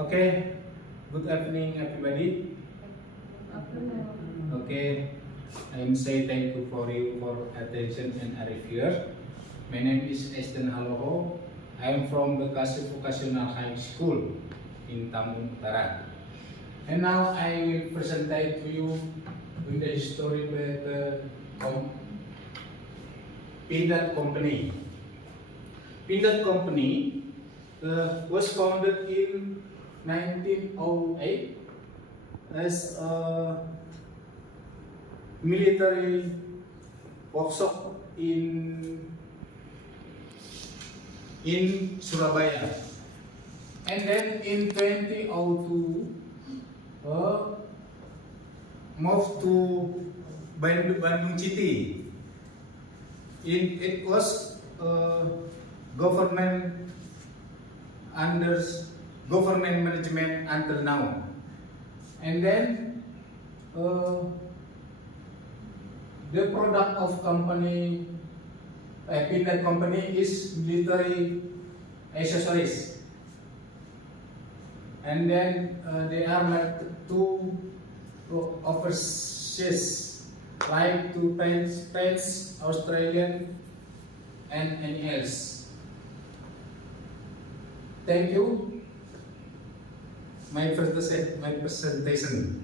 Okay, good evening everybody. Okay, I'm say thank you for attention and reviewer. My name is Esten Haloho. I am from the Kasih Vocational High School in Tambun Utara. And now I will present to you with the history of the Pindad Company. Pindad Company was founded in 1908 as a military workshop in Surabaya, and then in 2002 moved to Bandung City. It was government under government management until now, and then the product of company Pindad Company is military accessories, and then they are like two overseas, like to pens, Australian, and any else. Thank you. My presentation.